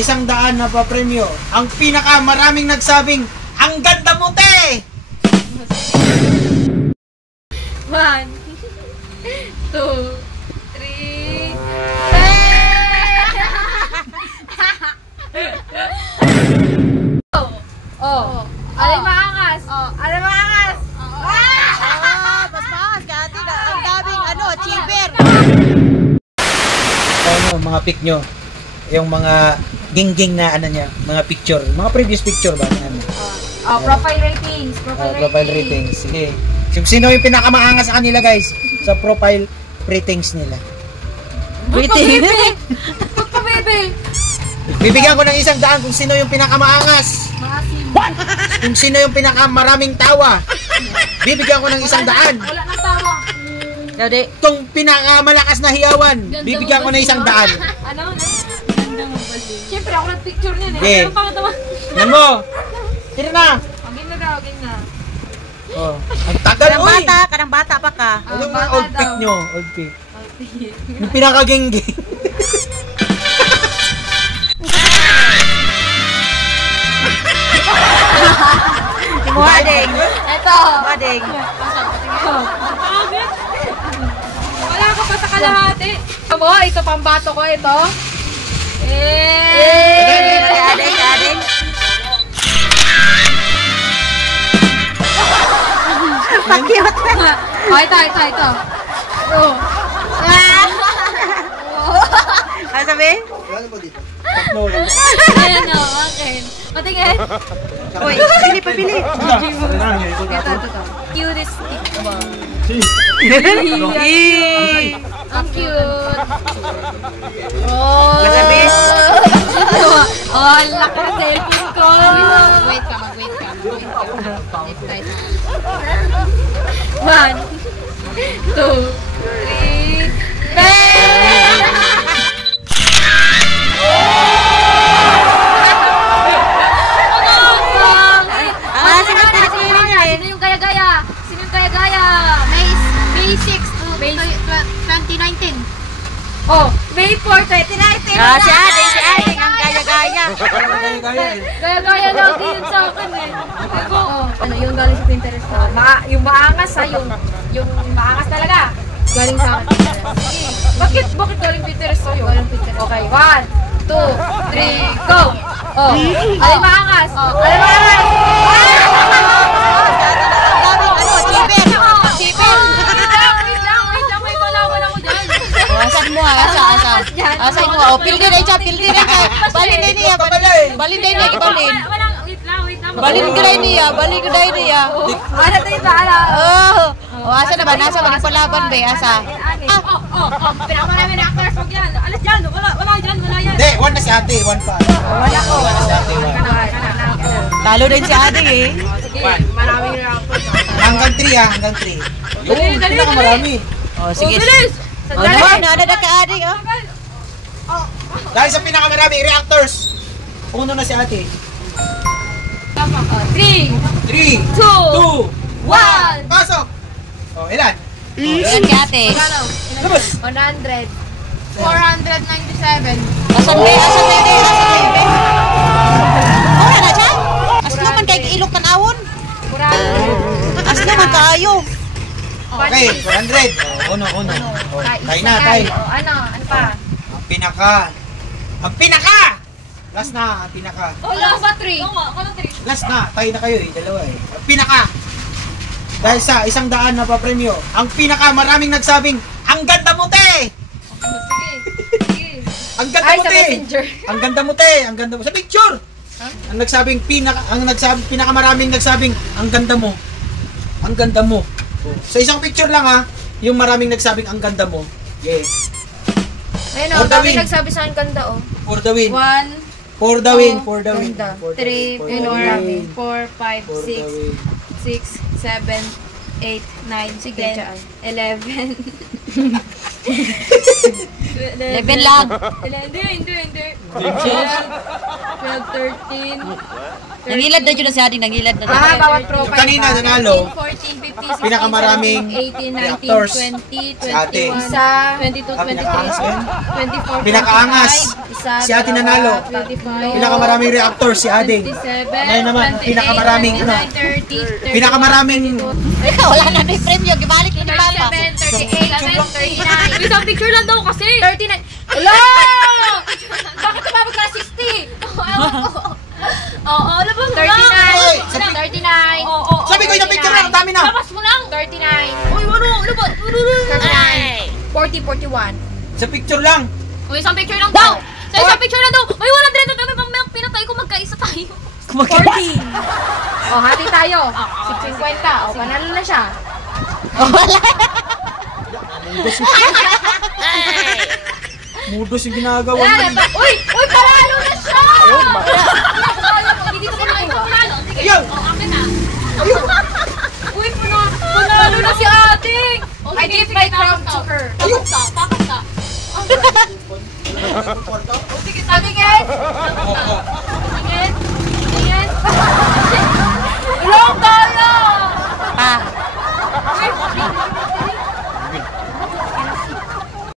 100 na papremyo. Ang pinakamaraming nagsabing, ang ganda mo, te! 1, 2, 3, Oh. Alin maangas? Alin maangas? Mas maangas ka ate. Ang daming achiever. Mga pic nyo. Yung mga gingging na niya, mga picture. Mga previous picture ba? Profile ratings. Profile ratings. Sige. Sino yung pinakamaangas sa kanila, guys? Sa profile ratings nila. Rating. Ba't pa, bebe? Bibigyan ko ng 100 kung sino yung pinakamaangas. What? Kung sino yung pinakamaraming tawa. Bibigyan ko ng 100. Wala nang tawa. Jadi, Kung pinakamalakas na hiyawan, bibigyan ko ng 100. Ano? Ganda mo ba? Siyempre, ako nag-picture niyan eh. Okay. Ano pa tawa? Yan mo. Tira na. Agin na daw, agin na. Oh. Ang tagal, uy. kadang bata pa ka. Anong mga old pic nyo? Old pic. Yung pinakagengging. Wading. Ito. Wading. Wala ka pa sa kalahati. Ito pambato ko, ito. Ading. Pakyot. Ito. Oh. Ano sabi? Ayan o, okay. Patingin. Uy, pili. Ito. Cutest stickball. Ang cute. Oh. Masabi? Oh, ang laki ng cellphone ko. Wait ka. 1, 2, 3, Sino yung gaya-gaya? May 6 to 2019. Oh, May 4, 2019. Si Ading ang gaya-gaya. Gaya-gaya lang din sa akin eh. Ano, yung galing sa Pinterest ko. Yung maangas ha, yung maangas talaga. Galing sa akin. Bakit galing Pinterest sa'yo? Galing Pinterest. Okay, 1, 2, 3, go! Oh, alin maangas? Alin maangas? Achiever! Wait lang, may malawan ako dyan. Asan mo ha? Asan mo? Pildi na siya. Balin din niya. Balin. Balin niya. Ano tayo sa ala? Asa na ba? Nasa balik palaban ba? Asa? Pinakamarami na actors. Huwag yan. Alas dyan. Wala yan. Hindi, 1 na si ate. 1 pa. Wala ko. 1 na si ate. 1. Talo din si Ading eh. Sige, maraming reactors. Hanggang 3 ha. Hanggang 3. Dali. Pinakamarami. Sige. Bilis! Ano ka Ading? Dahil sa pinakamaraming reactors, uno na si ate. 3, 3, 2, 1, pasok! Oh, ilan? Yan ka ate. Labas! 100. 497. Asan ba? Wala na siya? Aslo man kay ilok tanawon. 400. Aslo man kaayo. Okay, 400. Uno. Oh, tayo na. Ano pa? Ang pinaka! Last na, ang pinaka. Wala ba 3? Oo nga, ako lang 3. Last na, tayo na kayo eh, dalawa eh. Ang pinaka! Dahil sa 100 na papremyo, ang pinaka maraming nagsabing, ang ganda mo, te! Sige. Ang ganda mo, Sa te! messenger. Ang ganda mo, te! Ang ganda mo. Sa picture! Ang pinakamaraming nagsabing, ang ganda mo. Ang ganda mo. Sa isang picture lang ha, yung maraming nagsabing, ang ganda mo. Yeah. Ayun For o, the dami win. nagsabi sa akin ganda o. For the win. 1, For the win. For the win. ganda. For the 3, win. For the marami. win. 4, 5, For the 6, win. 6, 7, 8, 9, Sige, 10, 11. 11 lang. Hindi. 12, 13. Nangilad na dyan si Ading, nangilad na dyan. Bawat profile. Kanina nanalo. 14, 15, 16, Pinakamaraming 18, 19, reactors. 20, Si ate. 21, isa, 22, Pinakaangas 23, yan. 24, Pinakaangas. 25, isa, Si ate nanalo. 25, Pinakamaraming reactor si Ading. 27, Ngayon naman, 28, pinakamaraming ano? 29, 30, Pinakamaraming Wala na na yung premyo, gibalik na ni Papa. 37, 38, 39. Isang picture lang daw kasi. 39. Hello! Bakit tumabag ka 60? Oo, alam mo na. 39. 39. Oo. Sabi ko, yung picture na, ang dami na. Labas mo lang. 39. Uy, wano, labas. 39. 40, 41. Sa picture lang. Uy, isang picture lang daw. Sa isang picture lang daw. Uy, 100 na kami pang pinatay ko, magkaisa tayo. 40. Oh, hati tayo. 650. O, panalo na siya. Mudos yung ginagawa Wala mo. na ba? Uy, panalo na siya. Hindi ko panalo. Sige. Ayaw. Akin na. Uy, panalo na si ating. I give my crown to her. Pakasta.